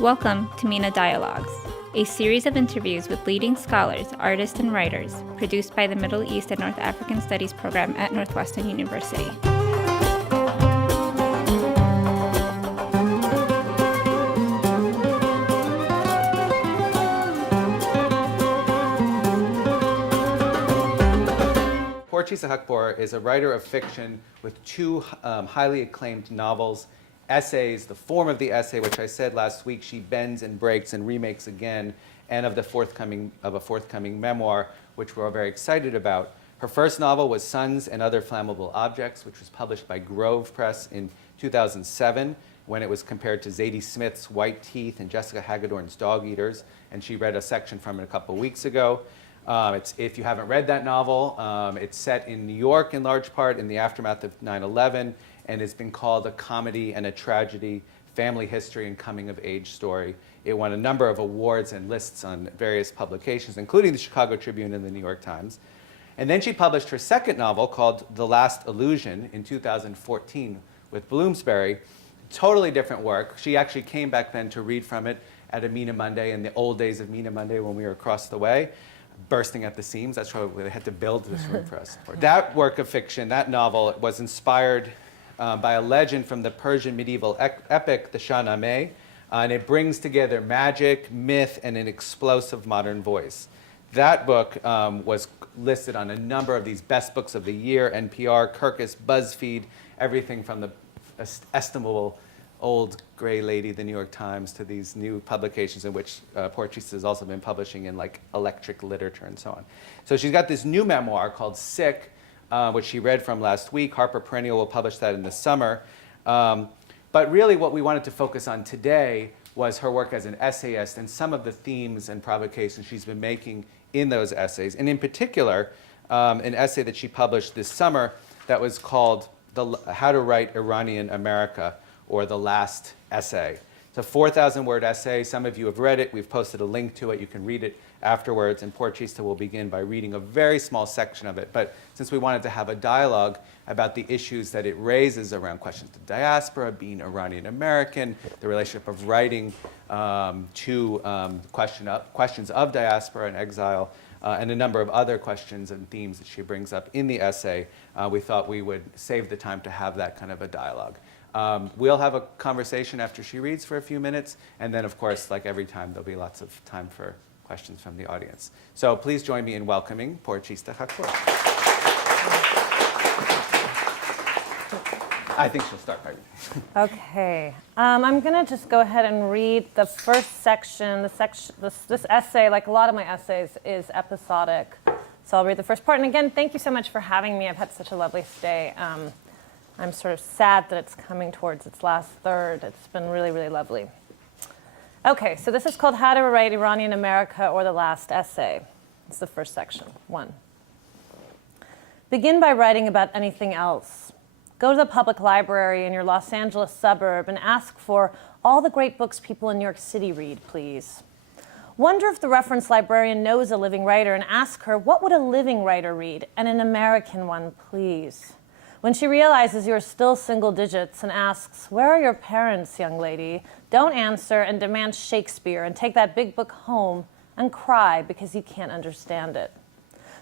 Welcome to MENA Dialogues, a series of interviews with leading scholars, artists, and writers produced by the Middle East and North African Studies program at Northwestern University. Porochista Khakpour is a writer of fiction with two highly acclaimed novels, essays, the form of the essay, which I said last week she bends and breaks and remakes again, and of a forthcoming memoir, which we're all very excited about. Her first novel was Sons and Other Flammable Objects, which was published by Grove Press in 2007, when it was compared to Zadie Smith's White Teeth and Jessica Hagedorn's Dog Eaters, and she read a section from it a couple weeks ago. If you haven't read that novel, it's set in New York in large part in the aftermath of 9/11, and it's been called a comedy and a tragedy, family history and coming of age story. It won a number of awards and lists on various publications, including the Chicago Tribune and the New York Times. And then she published her second novel called The Last Illusion in 2014 with Bloomsbury. Totally different work. She actually came back then to read from it at a MENA Monday in the old days of MENA Monday when we were across the way, bursting at the seams. That's why they had to build this room for us. That work of fiction, that novel, was inspired by a legend from the Persian medieval epic, the Shahnameh, and it brings together magic, myth, and an explosive modern voice. That book was listed on a number of these best books of the year, NPR, Kirkus, BuzzFeed, everything from the estimable old gray lady, the New York Times, to these new publications in which Porochista has also been publishing in like electric literature and so on. So she's got this new memoir called Sick, which she read from last week. Harper Perennial will publish that in the summer. But really what we wanted to focus on today was her work as an essayist and some of the themes and provocations she's been making in those essays. And in particular, an essay that she published this summer that was called How to Write Iranian-America, or The Last Essay. It's a 4,000-word essay. Some of you have read it. We've posted a link to it. You can read it afterwards, and Porochista will begin by reading a very small section of it. But since we wanted to have a dialogue about the issues that it raises around questions of diaspora, being Iranian-American, the relationship of writing to questions of diaspora and exile, and a number of other questions and themes that she brings up in the essay, we thought we would save the time to have that kind of a dialogue. We'll have a conversation after she reads for a few minutes, and then, of course, like every time, there'll be lots of time for questions from the audience. So please join me in welcoming Porochista Khakpour. I think she'll start by reading. Okay. I'm going to just go ahead and read the first section. This essay, like a lot of my essays, is episodic. So I'll read the first part. And again, thank you so much for having me. I've had such a lovely stay. I'm sort of sad that it's coming towards its last third. It's been really, really lovely. Okay, so this is called How to Write Iranian-America, or The Last Essay. It's the first section. 1. Begin by writing about anything else. Go to the public library in your Los Angeles suburb and ask for all the great books people in New York City read, please. Wonder if the reference librarian knows a living writer and ask her, what would a living writer read? And an American one, please. When she realizes you are still single digits and asks, where are your parents, young lady? Don't answer and demand Shakespeare and take that big book home and cry because you can't understand it.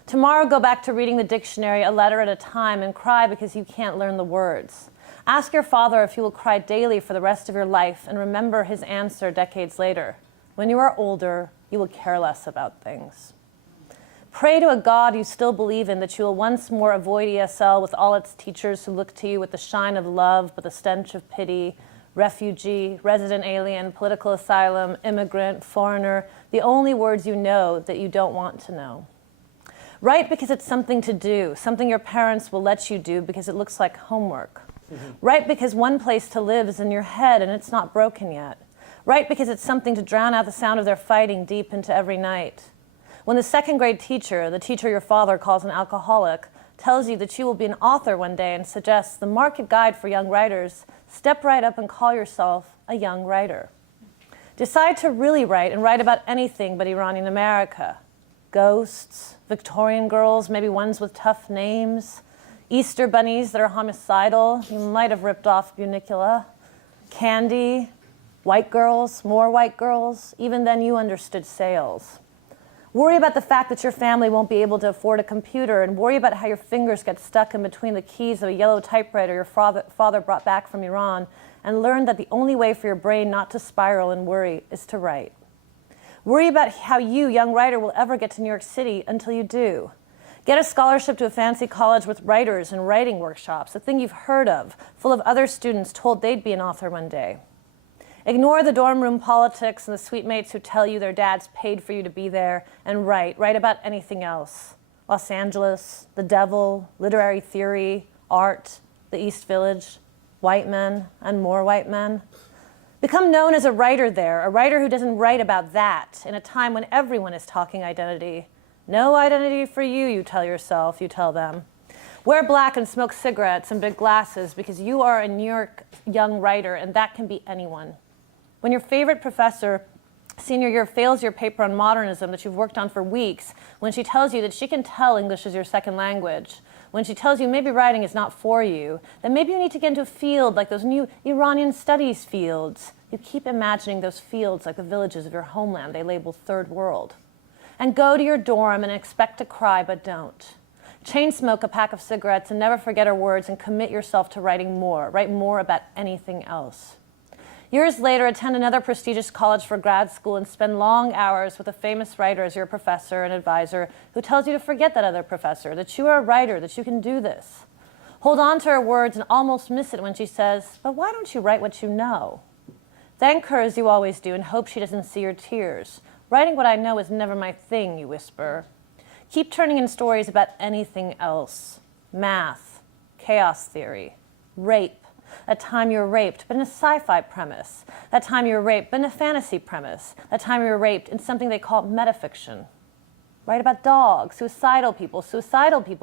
Tomorrow, go back to reading the dictionary a letter at a time and cry because you can't learn the words. Ask your father if you will cry daily for the rest of your life and remember his answer decades later. When you are older, you will care less about things. Pray to a God you still believe in that you will once more avoid ESL with all its teachers who look to you with the shine of love but the stench of pity, refugee, resident alien, political asylum, immigrant, foreigner, the only words you know that you don't want to know. Write because it's something to do, something your parents will let you do because it looks like homework. Write because one place to live is in your head and it's not broken yet. Write because it's something to drown out the sound of their fighting deep into every night. When the second grade teacher, the teacher your father calls an alcoholic, tells you that you will be an author one day and suggests the market guide for young writers, step right up and call yourself a young writer. Decide to really write and write about anything but Iranian-America. Ghosts, Victorian girls, maybe ones with tough names, Easter bunnies that are homicidal, you might have ripped off Bunicula, candy, White girls, more white girls, even then you understood sales. Worry about the fact that your family won't be able to afford a computer, and worry about how your fingers get stuck in between the keys of a yellow typewriter your father brought back from Iran, and learn that the only way for your brain not to spiral and worry is to write. Worry about how you, young writer, will ever get to New York City until you do. Get a scholarship to a fancy college with writers and writing workshops, a thing you've heard of, full of other students told they'd be an author one day. Ignore the dorm room politics and the sweet mates who tell you their dads paid for you to be there, and write about anything else. Los Angeles, the devil, literary theory, art, the East Village, white men and more white men. Become known as a writer there, a writer who doesn't write about that in a time when everyone is talking identity. No identity for you, you tell yourself, you tell them. Wear black and smoke cigarettes and big glasses because you are a New York young writer, and that can be anyone. When your favorite professor, senior year, fails your paper on modernism that you've worked on for weeks, when she tells you that she can tell English is your second language, when she tells you maybe writing is not for you, then maybe you need to get into a field like those new Iranian studies fields. You keep imagining those fields like the villages of your homeland they label third world. And go to your dorm and expect to cry, but don't. Chain smoke a pack of cigarettes and never forget her words, and commit yourself to writing more. Write more about anything else. Years later, attend another prestigious college for grad school and spend long hours with a famous writer as your professor and advisor who tells you to forget that other professor, that you are a writer, that you can do this. Hold on to her words and almost miss it when she says, but why don't you write what you know? Thank her as you always do and hope she doesn't see your tears. Writing what I know is never my thing, you whisper. Keep turning in stories about anything else. Math, chaos theory, rape. That time you were raped, but in a sci-fi premise. That time you were raped, but in a fantasy premise. That time you were raped in something they call metafiction. Write about dogs, suicidal people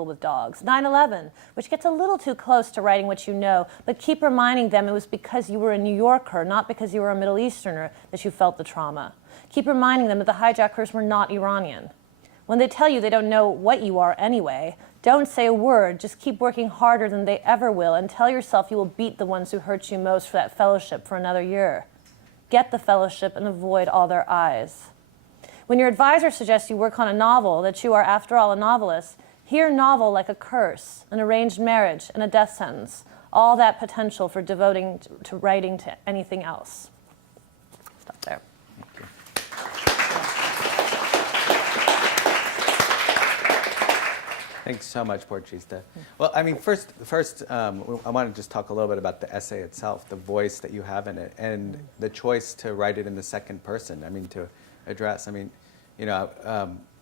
with dogs. 9/11, which gets a little too close to writing what you know, but keep reminding them it was because you were a New Yorker, not because you were a Middle Easterner, that you felt the trauma. Keep reminding them that the hijackers were not Iranian. When they tell you they don't know what you are anyway, don't say a word, just keep working harder than they ever will, and tell yourself you will beat the ones who hurt you most for that fellowship for another year. Get the fellowship and avoid all their eyes. When your advisor suggests you work on a novel, that you are, after all, a novelist, hear novel like a curse, an arranged marriage, and a death sentence. All that potential for devoting to writing to anything else. Stop there. Thanks so much, Porochista. Well, I mean, first, I want to just talk a little bit about the essay itself, the voice that you have in it, and the choice to write it in the second person. I mean, to address. I mean, you know,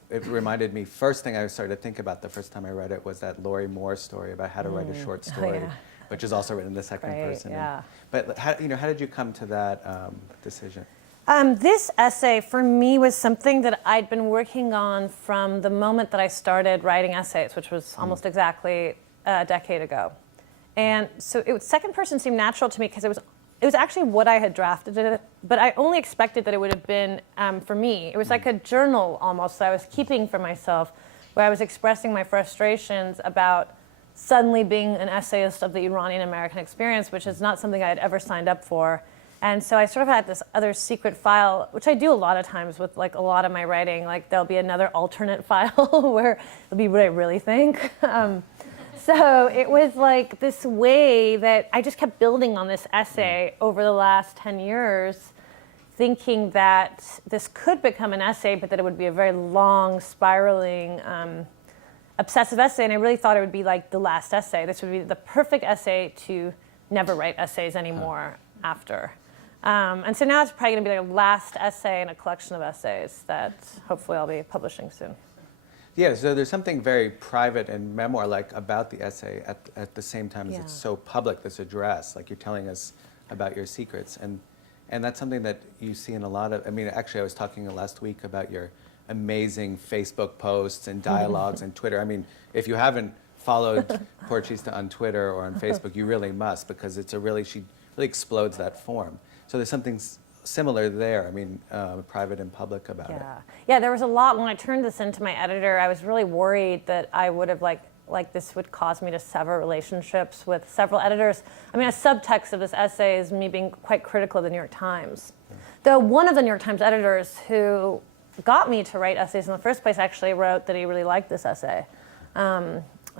it reminded me. First thing I started to think about the first time I read it was that Lori Moore story about how to write a short story, which is also written in the second person. Yeah. But how did you come to that decision? This essay, for me, was something that I'd been working on from the moment that I started writing essays, which was almost exactly a decade ago. And so second person seemed natural to me because it was actually what I had drafted it, but I only expected that it would have been, for me, it was like a journal almost that I was keeping for myself, where I was expressing my frustrations about suddenly being an essayist of the Iranian-American experience, which is not something I had ever signed up for. And so I sort of had this other secret file, which I do a lot of times with like a lot of my writing. Like there'll be another alternate file where it'll be what I really think. So it was like this way that I just kept building on this essay over the last 10 years, thinking that this could become an essay, but that it would be a very long, spiraling, obsessive essay. And I really thought it would be like the last essay. This would be the perfect essay to never write essays anymore after. And so now it's probably going to be like a last essay in a collection of essays that hopefully I'll be publishing soon. Yeah, so there's something very private and memoir-like about the essay at the same time as it's so public, this address, like you're telling us about your secrets. And that's something that you see in a lot of, I mean, actually I was talking last week about your amazing Facebook posts and dialogues and Twitter. I mean, if you haven't followed Porochista on Twitter or on Facebook, you really must, because it's she really explodes that form. So there's something similar there, I mean, private and public about it. Yeah, there was a lot. When I turned this into my editor, I was really worried that I would have, like this would cause me to sever relationships with several editors. I mean, a subtext of this essay is me being quite critical of the New York Times. one of the New York Times editors who got me to write essays in the first place actually wrote that he really liked this essay.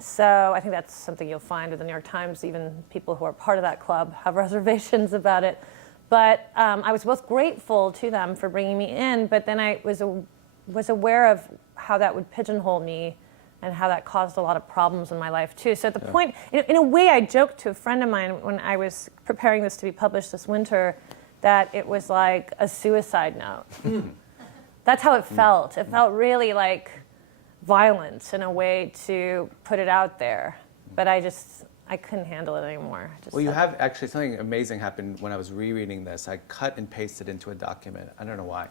So I think that's something you'll find with the New York Times. Even people who are part of that club have reservations about it. But I was both grateful to them for bringing me in, but then I was aware of how that would pigeonhole me and how that caused a lot of problems in my life too. So at the point, in a way, I joked to a friend of mine when I was preparing this to be published this winter that it was like a suicide note. That's how it felt. It felt really like violent in a way to put it out there. But I couldn't handle it anymore. Well, you have actually something amazing happened when I was rereading this. I cut and pasted into a document. I don't know why.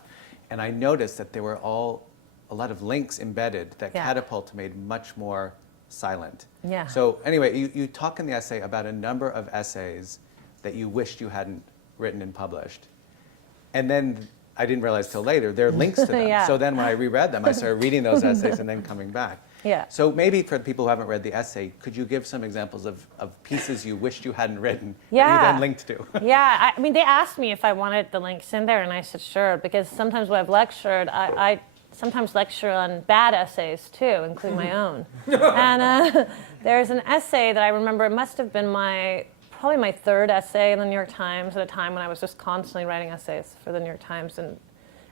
And I noticed that there were a lot of links embedded that Catapult made much more silent. Yeah. So anyway, you talk in the essay about a number of essays that you wished you hadn't written and published. And then I didn't realize till later, there are links to them. Yeah. So then when I reread them, I started reading those essays and then coming back. Yeah. So maybe for the people who haven't read the essay, could you give some examples of pieces you wished you hadn't written that you then linked to? Yeah, I mean, they asked me if I wanted the links in there, and I said sure, because sometimes when I've lectured, I sometimes lecture on bad essays too, including my own. And there's an essay that I remember, it must have been probably my third essay in the New York Times at a time when I was just constantly writing essays for the New York Times, and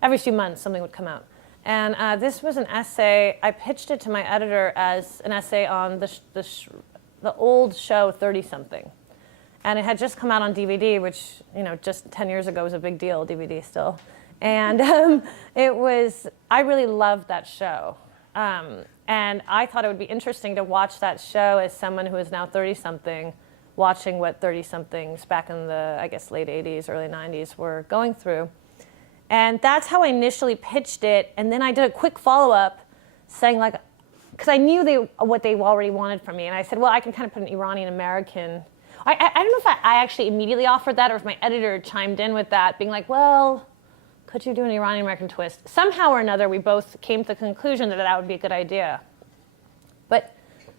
every few months something would come out. And this was an essay, I pitched it to my editor as an essay on the old show 30-something. And it had just come out on DVD, which, just 10 years ago was a big deal, DVD still. And I really loved that show. And I thought it would be interesting to watch that show as someone who is now 30-something, watching what 30-somethings back in the, I guess, late 80s, early 90s were going through. And that's how I initially pitched it. And then I did a quick follow-up saying, because I knew what they already wanted from me. And I said, well, I can kind of put an Iranian-American. I don't know if I actually immediately offered that or if my editor chimed in with that, being like, well, could you do an Iranian-American twist? Somehow or another, we both came to the conclusion that that would be a good idea. But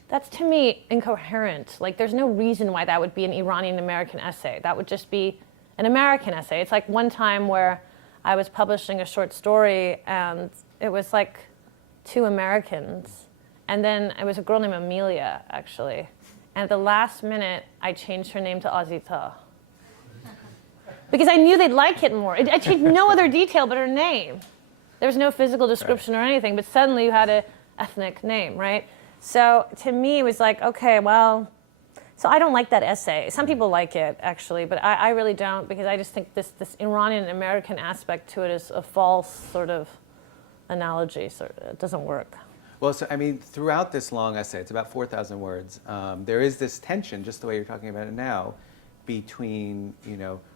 that's, to me, incoherent. Like, there's no reason why that would be an Iranian-American essay. That would just be an American essay. It's like one time where I was publishing a short story, and it was like 2 Americans. And then it was a girl named Amelia, actually. And at the last minute, I changed her name to Azita. Because I knew they'd like it more. I changed no other detail but her name. There was no physical description or anything, but suddenly you had an ethnic name, right? So to me, it was like, okay, well, so I don't like that essay. Some people like it, actually, but I really don't, because I just think this Iranian-American aspect to it is a false sort of analogy. So it doesn't work. Well, so I mean, throughout this long essay, it's about 4,000 words, there is this tension, just the way you're talking about it now, between,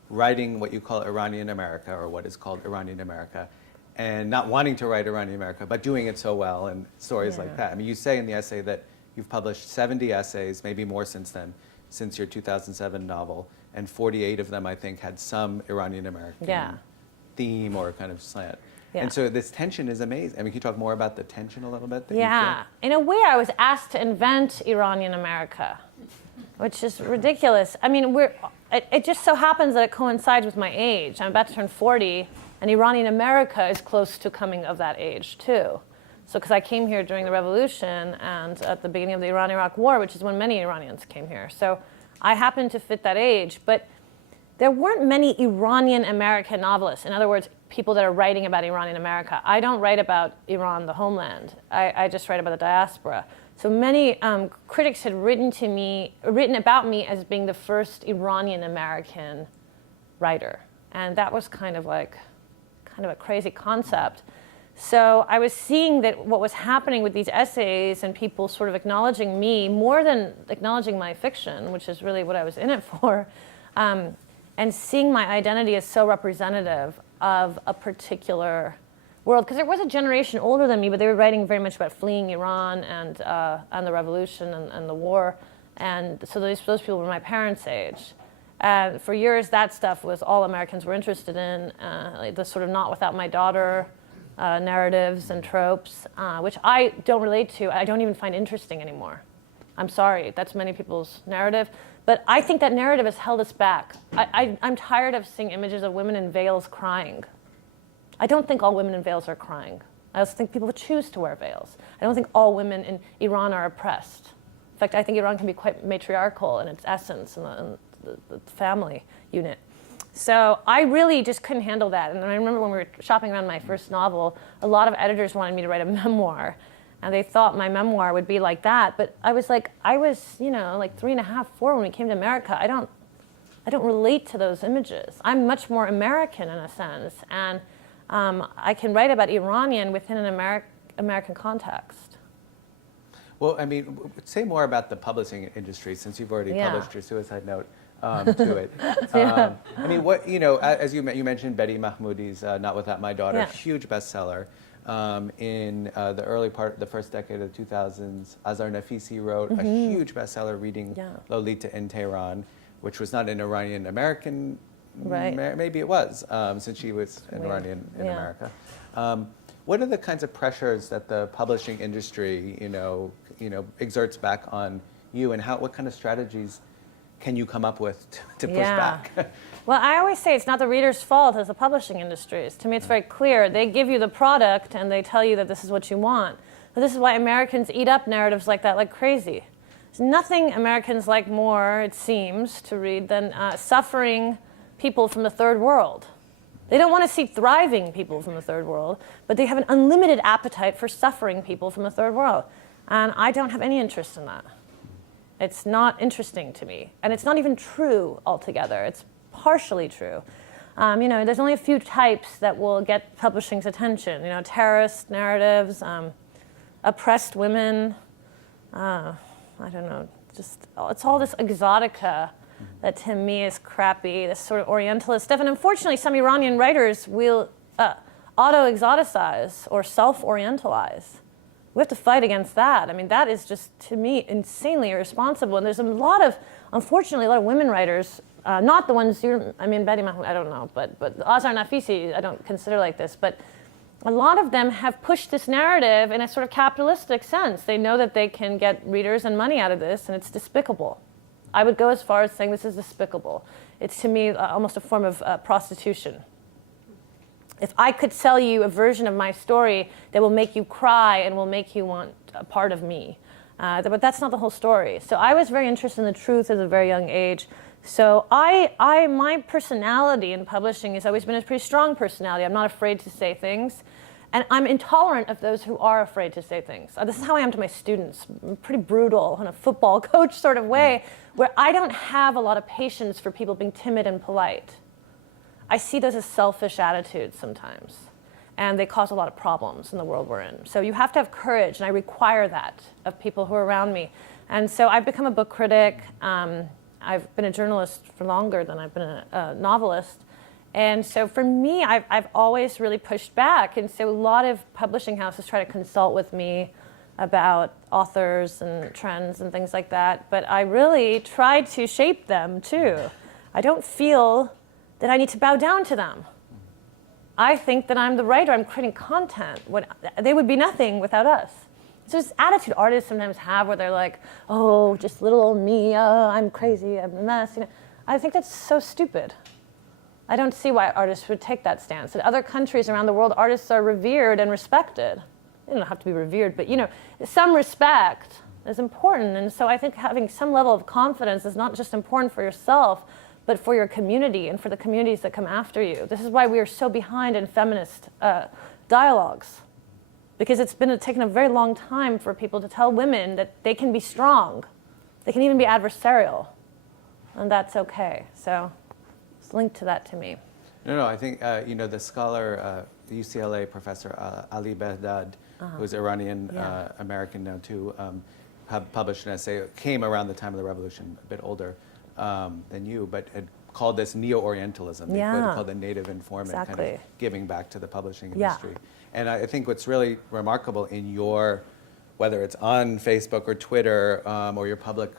writing what you call Iranian-America, or what is called Iranian-America, and not wanting to write Iranian-America, but doing it so well, and stories like that. I mean, you say in the essay that you've published 70 essays, maybe more since then, since your 2007 novel, and 48 of them, I think, had some Iranian-American theme or kind of slant. Yeah. And so this tension is amazing. I mean, can you talk more about the tension a little bit? Yeah. In a way, I was asked to invent Iranian-America, which is ridiculous. I mean, it just so happens that it coincides with my age. I'm about to turn 40, and Iranian-America is close to coming of that age, too. So, because I came here during the revolution and at the beginning of the Iran-Iraq War, which is when many Iranians came here. So I happened to fit that age. But there weren't many Iranian-American novelists. In other words, people that are writing about Iranian-America. I don't write about Iran, the homeland. I just write about the diaspora. So many critics had written about me as being the first Iranian-American writer. And that was kind of a crazy concept. So I was seeing that what was happening with these essays and people sort of acknowledging me more than acknowledging my fiction, which is really what I was in it for, and seeing my identity as so representative of a particular world. Because there was a generation older than me, but they were writing very much about fleeing Iran and the revolution and the war. And so those people were my parents' age. For years, that stuff was all Americans were interested in, the sort of not without my daughter narratives and tropes, which I don't relate to. I don't even find interesting anymore. I'm sorry, that's many people's narrative. But I think that narrative has held us back. I'm tired of seeing images of women in veils crying. I don't think all women in veils are crying. I also think people choose to wear veils. I don't think all women in Iran are oppressed. In fact, I think Iran can be quite matriarchal in its essence, in the family unit. So I really just couldn't handle that. And I remember when we were shopping around my first novel, a lot of editors wanted me to write a memoir. And they thought my memoir would be like that. But I was, like 3.5, 4 when we came to America. I don't relate to those images. I'm much more American in a sense. And I can write about Iranian within an American context. Well, I mean, say more about the publishing industry, since you've already published your suicide note to it. I mean, what, as you mentioned, Betty Mahmoudi's Not Without My Daughter, huge bestseller. In the early part, the first decade of the 2000s, Azar Nafisi wrote a huge bestseller, Reading Lolita in Tehran, which was not an Iranian-American, maybe it was, since she was an Iranian in America. What are the kinds of pressures that the publishing industry, exerts back on you, and what kind of strategies can you come up with to push back? Well, I always say it's not the reader's fault, it's the publishing industry's. To me, it's very clear. They give you the product and they tell you that this is what you want. But this is why Americans eat up narratives like that like crazy. There's nothing Americans like more, it seems, to read than suffering people from the third world. They don't want to see thriving people from the third world, but they have an unlimited appetite for suffering people from the third world. And I don't have any interest in that. It's not interesting to me. And it's not even true altogether. It's partially true. There's only a few types that will get publishing's attention. Terrorist narratives, oppressed women, I don't know, it's all this exotica that to me is crappy, this sort of Orientalist stuff. And unfortunately, some Iranian writers will auto-exoticize or self-orientalize. We have to fight against that. I mean, that is just, to me, insanely irresponsible. And there's unfortunately, a lot of women writers, not the ones Betty Mahmoud, I don't know, but Azar Nafisi, I don't consider like this, but a lot of them have pushed this narrative in a sort of capitalistic sense. They know that they can get readers and money out of this, and it's despicable. I would go as far as saying this is despicable. It's, to me, almost a form of prostitution. If I could sell you a version of my story that will make you cry and will make you want a part of me, but that's not the whole story. So I was very interested in the truth at a very young age. So my personality in publishing has always been a pretty strong personality. I'm not afraid to say things. And I'm intolerant of those who are afraid to say things. This is how I am to my students. I'm pretty brutal in a football coach sort of way, where I don't have a lot of patience for people being timid and polite. I see those as selfish attitudes sometimes, and they cause a lot of problems in the world we're in. So you have to have courage, and I require that of people who are around me. And so I've become a book critic. I've been a journalist for longer than I've been a novelist. And so for me, I've always really pushed back. And so a lot of publishing houses try to consult with me about authors and trends and things like that. But I really try to shape them, too. I don't feel that I need to bow down to them. I think that I'm the writer. I'm creating content. They would be nothing without us. So this attitude artists sometimes have where they're like, oh, just little old me, I'm crazy, I'm a mess. I think that's so stupid. I don't see why artists would take that stance. In other countries around the world, artists are revered and respected. They don't have to be revered, but some respect is important. And so I think having some level of confidence is not just important for yourself, but for your community and for the communities that come after you. This is why we are so behind in feminist dialogues, because it's been taken a very long time for people to tell women that they can be strong. They can even be adversarial, and that's okay. So it's linked to that to me. No, I think, the scholar, the UCLA professor Ali Behdad, who's Iranian-American now too, have published an essay, came around the time of the revolution, a bit older than you, but had called this neo-Orientalism. They called the native informant, kind of giving back to the publishing industry. And I think what's really remarkable in whether it's on Facebook or Twitter or your public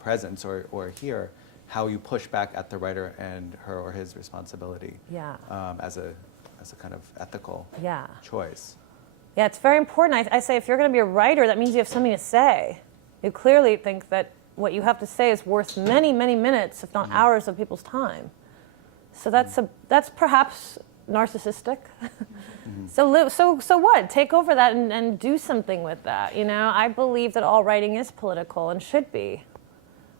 presence or here, how you push back at the writer and her or his responsibility as a kind of ethical choice. Yeah, it's very important. I say if you're going to be a writer, that means you have something to say. You clearly think that what you have to say is worth many, many minutes, if not hours, of people's time. So that's perhaps narcissistic. So what? Take over that and do something with that. You know, I believe that all writing is political and should be.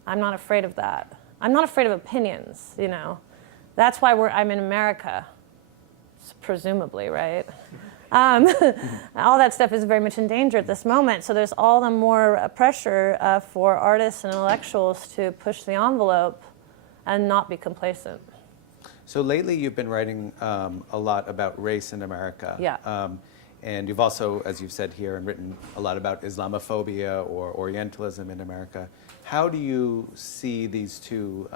I'm not afraid of that. I'm not afraid of opinions. You know, that's why I'm in America, presumably, right? All that stuff is very much in danger at this moment. So there's all the more pressure for artists and intellectuals to push the envelope and not be complacent. So lately you've been writing a lot about race in America. Yeah. And you've also, as you've said here, and written a lot about Islamophobia or Orientalism in America. How do you see these two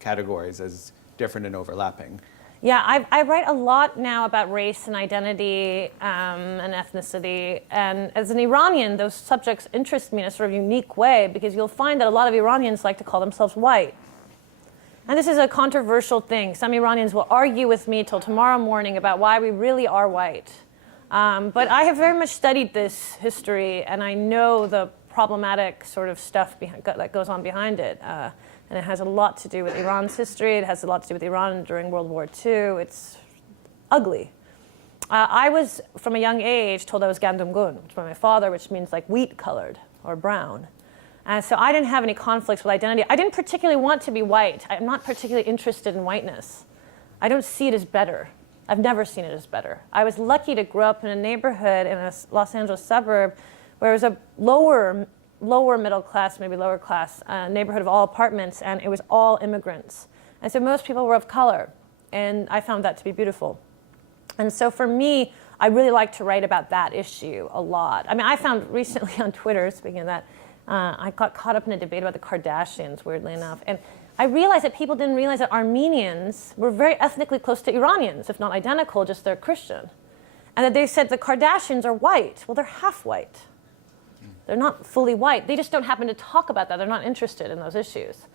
categories as different and overlapping? Yeah, I write a lot now about race and identity and ethnicity. And as an Iranian, those subjects interest me in a sort of unique way, because you'll find that a lot of Iranians like to call themselves white. And this is a controversial thing. Some Iranians will argue with me till tomorrow morning about why we really are white. But I have very much studied this history, and I know the problematic sort of stuff that goes on behind it. And it has a lot to do with Iran's history. It has a lot to do with Iran during World War II. It's ugly. I was, from a young age, told I was gandumgun, which by my father, which means like wheat-colored or brown. And so I didn't have any conflicts with identity. I didn't particularly want to be white. I'm not particularly interested in whiteness. I don't see it as better. I've never seen it as better. I was lucky to grow up in a neighborhood in a Los Angeles suburb where it was a lower middle class, maybe lower class neighborhood of all apartments, and it was all immigrants. And so most people were of color, and I found that to be beautiful. And so for me, I really like to write about that issue a lot. I mean, I found recently on Twitter, speaking of that, I got caught up in a debate about the Kardashians, weirdly enough. And I realized that people didn't realize that Armenians were very ethnically close to Iranians, if not identical, just they're Christian. And that they said the Kardashians are white. Well, they're half white. They're not fully white. They just don't happen to talk about that. They're not interested in those issues.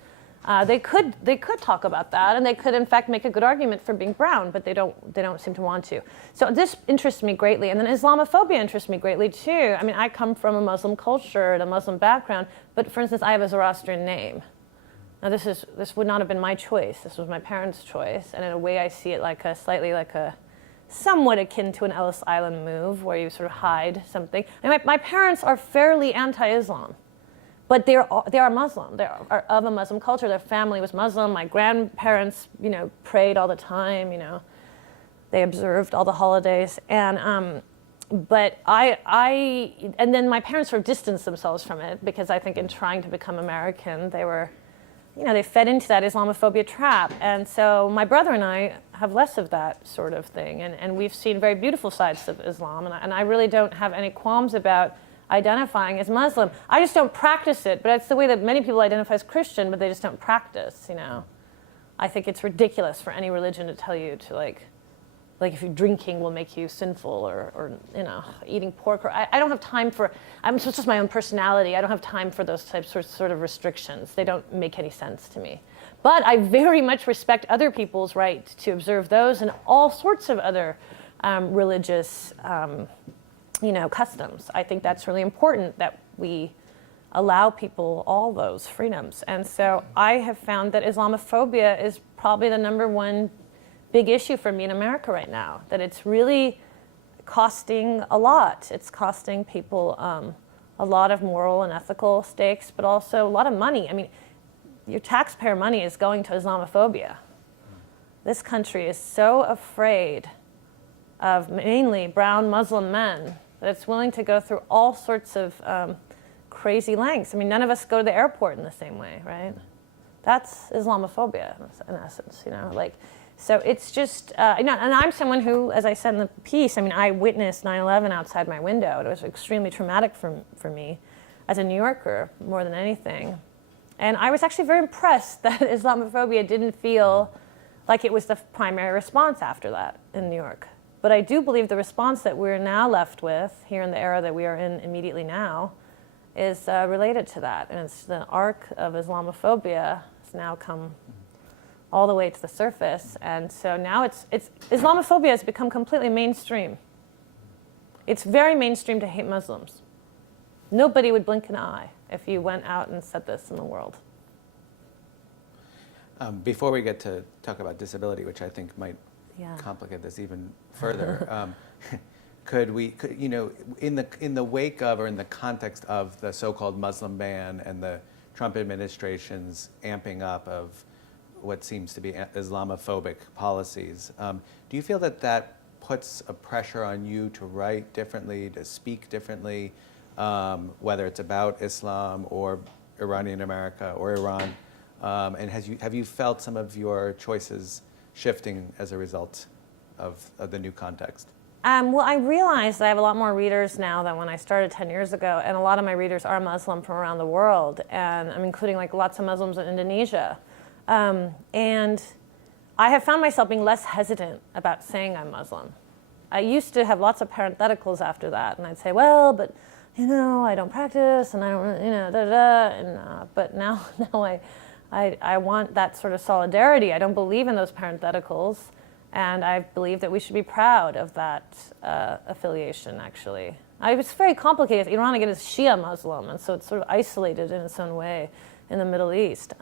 They could talk about that, and they could, in fact, make a good argument for being brown, but they don't seem to want to. So this interests me greatly, and then Islamophobia interests me greatly too. I mean, I come from a Muslim culture and a Muslim background, but for instance, I have a Zoroastrian name. Now, this would not have been my choice. This was my parents' choice, and in a way, I see it like somewhat akin to an Ellis Island move, where you sort of hide something. I mean, my parents are fairly anti-Islam. But they are Muslim. They are of a Muslim culture. Their family was Muslim. My grandparents, prayed all the time. They observed all the holidays. And but and then my parents sort of distanced themselves from it, because I think in trying to become American, they were, they fed into that Islamophobia trap. And so my brother and I have less of that sort of thing, and we've seen very beautiful sides of Islam. And I really don't have any qualms about identifying as Muslim. I just don't practice it, but it's the way that many people identify as Christian, but they just don't practice, I think it's ridiculous for any religion to tell you to like if you're drinking will make you sinful, or eating pork, or I don't have time for, it's just my own personality. I don't have time for those types sort of restrictions. They don't make any sense to me. But I very much respect other people's right to observe those and all sorts of other religious customs. I think that's really important, that we allow people all those freedoms. And so I have found that Islamophobia is probably the number one big issue for me in America right now, that it's really costing a lot. It's costing people a lot of moral and ethical stakes, but also a lot of money. I mean, your taxpayer money is going to Islamophobia. This country is so afraid of mainly brown Muslim men that it's willing to go through all sorts of crazy lengths. I mean, none of us go to the airport in the same way, right? That's Islamophobia, in essence, So it's just, and I'm someone who, as I said in the piece, I witnessed 9/11 outside my window. It was extremely traumatic for me as a New Yorker, more than anything. And I was actually very impressed that Islamophobia didn't feel like it was the primary response after that in New York. But I do believe the response that we're now left with, here in the era that we are in immediately now, is related to that. And it's the arc of Islamophobia has now come all the way to the surface. And so now Islamophobia has become completely mainstream. It's very mainstream to hate Muslims. Nobody would blink an eye if you went out and said this in the world. Before we get to talk about disability, which I think might complicate this even further, could you know, in the wake of or in the context of the so-called Muslim ban and the Trump administration's amping up of what seems to be Islamophobic policies, do you feel that that puts a pressure on you to write differently, to speak differently, whether it's about Islam or Iranian-America or Iran? And have you felt some of your choices shifting as a result of the new context? Well, I realized I have a lot more readers now than when I started 10 years ago, and a lot of my readers are Muslim from around the world, and I'm including like lots of Muslims in Indonesia. And I have found myself being less hesitant about saying I'm Muslim. I used to have lots of parentheticals after that, and I'd say, well, but, you know, I don't practice, and I don't, you know, and, but now I want that sort of solidarity. I don't believe in those parentheticals, and I believe that we should be proud of that affiliation, actually. It's very complicated. Iran, again, is Shia Muslim, and so it's sort of isolated in its own way in the Middle East.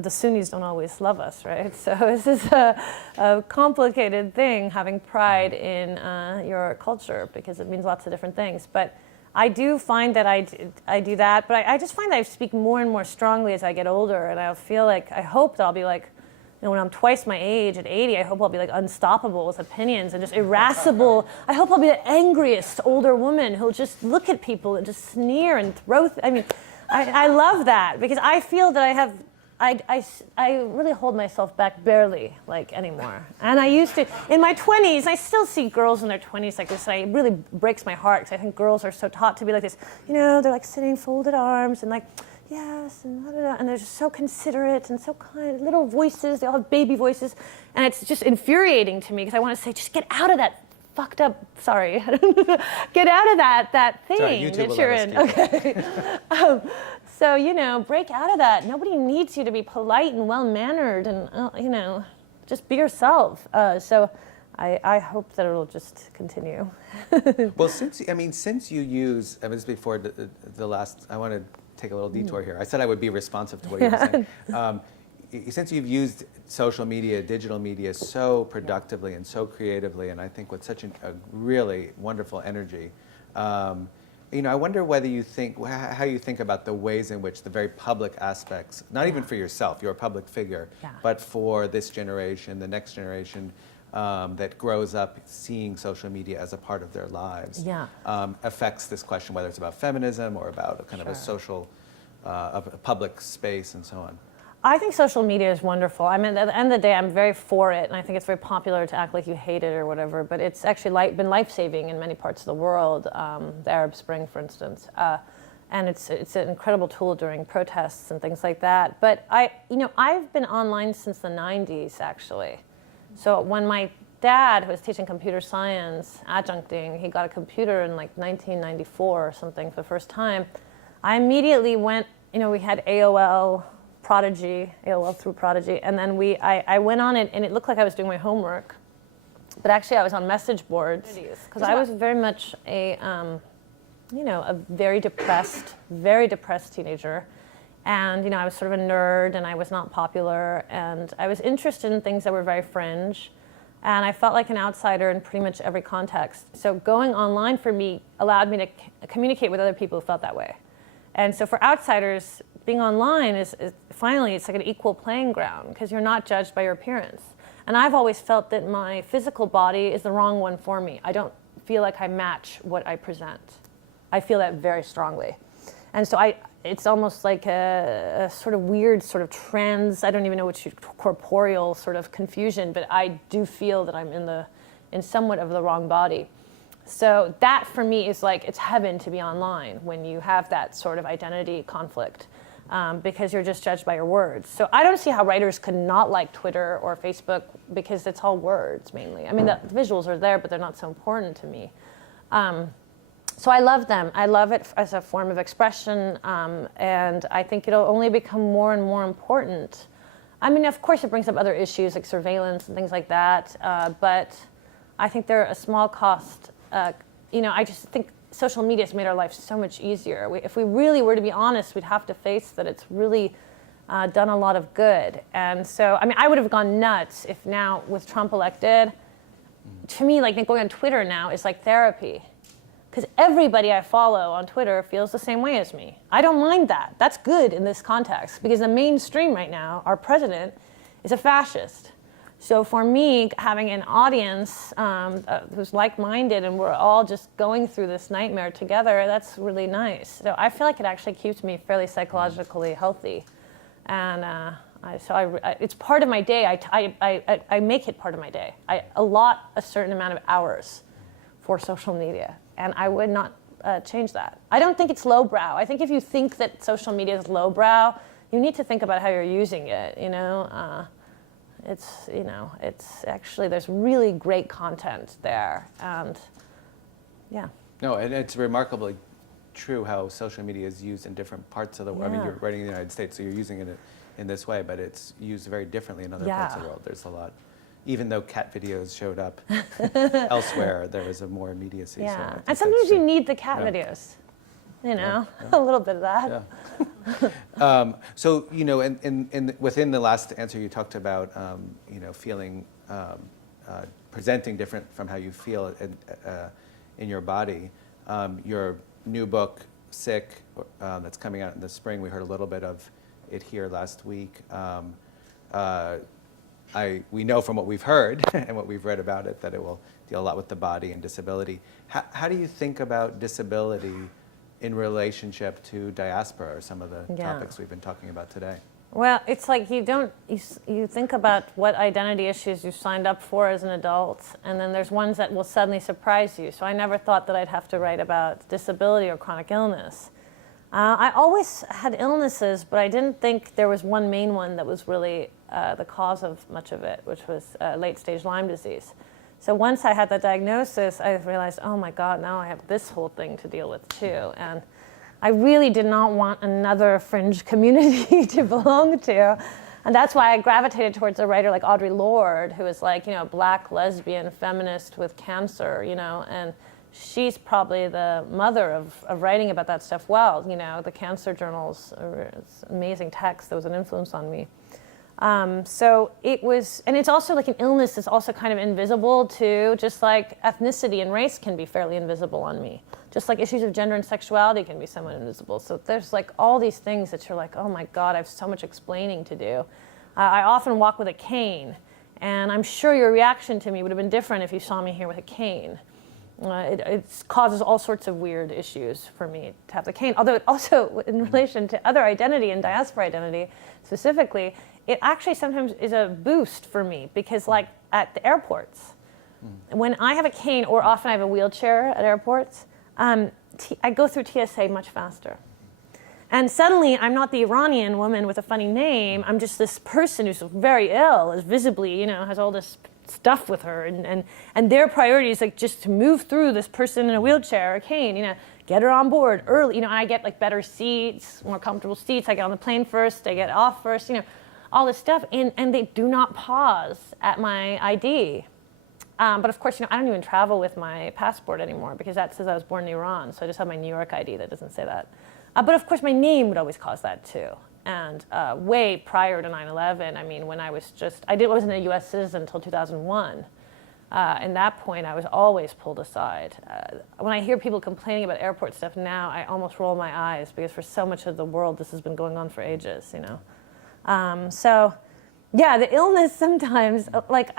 The Sunnis don't always love us, right? So this is a complicated thing, having pride in your culture, because it means lots of different things. But I do find that I do that, but I just find that I speak more and more strongly as I get older, and I feel like, I hope that I'll be like, you know, when I'm twice my age at 80, I hope I'll be like unstoppable with opinions and just irascible. I hope I'll be the angriest older woman who'll just look at people and just sneer and throw. I love that, because I feel that I really hold myself back barely, like, anymore. And I used to, in my 20s, I still see girls in their 20s like this, and it really breaks my heart, because I think girls are so taught to be like this. You know, they're like sitting folded arms and like, yes, and da, da, da, and they're just so considerate and so kind, little voices, they all have baby voices, and it's just infuriating to me, because I want to say, just get out of that fucked up, sorry, get out of that thing that you're in. Okay. So, you know, break out of that. Nobody needs you to be polite and well-mannered and, you know, just be yourself. So I hope that it'll just continue. Well, since you use, this is before the last, I want to take a little detour here. I said I would be responsive to what you were saying. Since you've used social media, digital media so productively and so creatively, and I think with such a really wonderful energy, you know, I wonder whether you think, how you think about the ways in which the very public aspects, not even for yourself, you're a public figure, but for this generation, the next generation that grows up seeing social media as a part of their lives, affects this question, whether it's about feminism or about a kind of a social, a public space and so on. I think social media is wonderful. I mean, at the end of the day, I'm very for it, and I think it's very popular to act like you hate it or whatever, but it's actually been life-saving in many parts of the world, the Arab Spring, for instance. And it's an incredible tool during protests and things like that. But I've been online since the 90s, actually. So when my dad, who was teaching computer science, adjuncting, he got a computer in like 1994 or something for the first time, I immediately went, you know, we had AOL through Prodigy, and then I went on it, and it looked like I was doing my homework, but actually I was on message boards, because I was very much a very depressed teenager, and, you know, I was sort of a nerd, and I was not popular, and I was interested in things that were very fringe, and I felt like an outsider in pretty much every context. So going online for me allowed me to communicate with other people who felt that way. And so for outsiders, being online is finally, it's like an equal playing ground, because you're not judged by your appearance. And I've always felt that my physical body is the wrong one for me. I don't feel like I match what I present. I feel that very strongly. And so it's almost like a sort of weird sort of I don't even know what corporeal sort of confusion, but I do feel that I'm in somewhat of the wrong body. So that for me is like, it's heaven to be online when you have that sort of identity conflict, because you're just judged by your words. So I don't see how writers could not like Twitter or Facebook, because it's all words mainly. I mean, the visuals are there, but they're not so important to me. So I love them. I love it as a form of expression, and I think it'll only become more and more important. I mean, of course, it brings up other issues like surveillance and things like that, but I think they're a small cost. I just think social media has made our life so much easier. If we really were to be honest, we'd have to face that it's really done a lot of good. And so, I mean, I would have gone nuts if now, with Trump elected, to me, like going on Twitter now is like therapy. Because everybody I follow on Twitter feels the same way as me. I don't mind that. That's good in this context, because the mainstream right now, our president, is a fascist. So for me, having an audience who's like-minded and we're all just going through this nightmare together, that's really nice. So I feel like it actually keeps me fairly psychologically healthy. And it's part of my day. I make it part of my day. I allot a certain amount of hours for social media, and I would not change that. I don't think it's lowbrow. I think if you think that social media is lowbrow, you need to think about how you're using it, you know? It's actually, there's really great content there, and yeah. No, and it's remarkably true how social media is used in different parts of the world. I mean, you're writing in the United States, so you're using it in this way, but it's used very differently in other parts of the world. There's a lot. Even though cat videos showed up elsewhere, there was a more immediacy. Yeah, so and sometimes you need the cat videos. You know, a little bit of that. Yeah. So, you know, within the last answer, you talked about, you know, feeling, presenting different from how you feel in your body. Your new book, Sick, that's coming out in the spring, we heard a little bit of it here last week. We know from what we've heard and what we've read about it that it will deal a lot with the body and disability. How do you think about disability in relationship to diaspora, or some of the topics we've been talking about today? Well, it's like you think about what identity issues you signed up for as an adult, and then there's ones that will suddenly surprise you. So I never thought that I'd have to write about disability or chronic illness. I always had illnesses, but I didn't think there was one main one that was really the cause of much of it, which was late-stage Lyme disease. So once I had that diagnosis, I realized, oh my God, now I have this whole thing to deal with too. And I really did not want another fringe community to belong to. And that's why I gravitated towards a writer like Audre Lorde, who is like, you know, a black lesbian feminist with cancer, you know, and she's probably the mother of writing about that stuff well. You know, the cancer journals are amazing text that was an influence on me. So it was, and it's also like an illness that's also kind of invisible too, just like ethnicity and race can be fairly invisible on me. Just like issues of gender and sexuality can be somewhat invisible. So there's like all these things that you're like, oh my God, I have so much explaining to do. I often walk with a cane, and I'm sure your reaction to me would have been different if you saw me here with a cane. It causes all sorts of weird issues for me to have the cane. Although it also, in relation to other identity and diaspora identity specifically, it actually sometimes is a boost for me, because like at the airports, when I have a cane, or often I have a wheelchair at airports, I go through TSA much faster. And suddenly I'm not the Iranian woman with a funny name, I'm just this person who's very ill, is visibly, you know, has all this stuff with her, and their priority is like just to move through this person in a wheelchair or a cane, you know, get her on board early, you know, and I get like better seats, more comfortable seats, I get on the plane first, I get off first, you know, all this stuff, and they do not pause at my ID. But of course, you know, I don't even travel with my passport anymore, because that says I was born in Iran, so I just have my New York ID that doesn't say that. But of course, my name would always cause that too. And way prior to 9/11, I mean, when I was wasn't a U.S. citizen until 2001. At that point, I was always pulled aside. When I hear people complaining about airport stuff now, I almost roll my eyes, because for so much of the world, this has been going on for ages, you know. So, yeah, the illness sometimes, like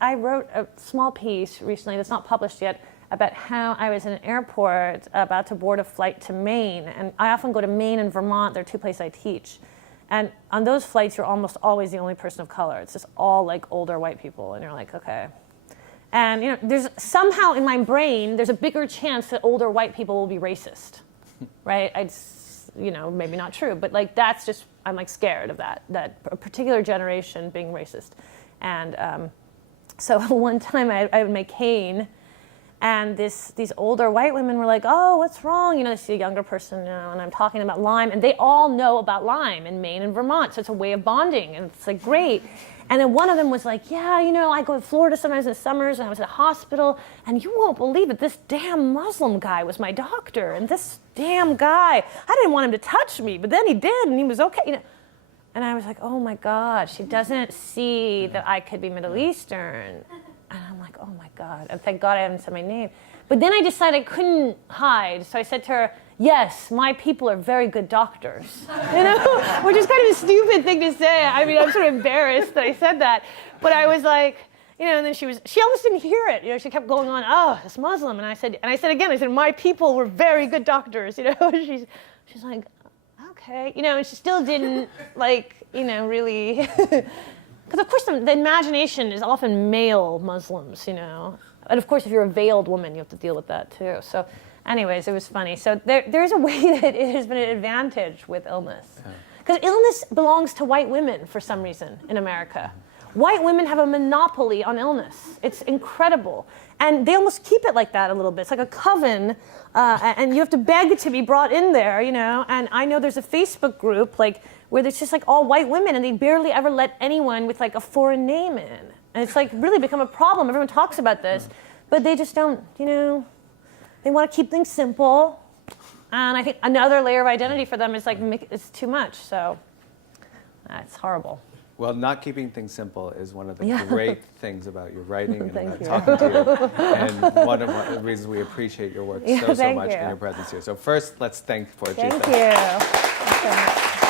I wrote a small piece recently that's not published yet about how I was in an airport about to board a flight to Maine. And I often go to Maine and Vermont. They're two places I teach. And on those flights, you're almost always the only person of color. It's just all like older white people. And you're like, okay. And you know, there's somehow in my brain, there's a bigger chance that older white people will be racist, right? You know, maybe not true, but like that's just, I'm like scared of that a particular generation being racist. And so one time I had my cane, and these older white women were like, oh, what's wrong? You know, they see a younger person, you know, and I'm talking about Lyme, and they all know about Lyme in Maine and Vermont, so it's a way of bonding, and it's like great. And then one of them was like, yeah, you know, I go to Florida sometimes in the summers, and I was at a hospital, and you won't believe it, this damn Muslim guy was my doctor, and this damn guy, I didn't want him to touch me, but then he did, and he was okay, you know. And I was like, oh my God, she doesn't see that I could be Middle Eastern. And I'm like, oh my God. And thank God I haven't said my name. But then I decided I couldn't hide. So I said to her, yes, my people are very good doctors. You know, which is kind of a stupid thing to say. I mean, I'm sort of embarrassed that I said that. But I was like, you know, and then she almost didn't hear it. You know, she kept going on, oh, it's Muslim. And I said again, my people were very good doctors. You know, she's like, okay. You know, and she still didn't, like, you know, really. Because, of course, the imagination is often male Muslims, you know. And, of course, if you're a veiled woman, you have to deal with that, too. So, anyways, it was funny. So there's a way that it has been an advantage with illness. Because illness belongs to white women for some reason in America. White women have a monopoly on illness. It's incredible. And they almost keep it like that a little bit. It's like a coven, and you have to beg to be brought in there, you know. And I know there's a Facebook group, like, where there's just, like, all white women, and they barely ever let anyone with, like, a foreign name in. And it's, like, really become a problem. Everyone talks about this, but they just don't, you know, they want to keep things simple. And I think another layer of identity for them is, like, it's too much. So it's horrible. Well, not keeping things simple is one of the great things about your writing and about you. talking to you. And one of the reasons we appreciate your work so much and your presence here. So first, let's thank Porochista. Thank you. Thanks so much.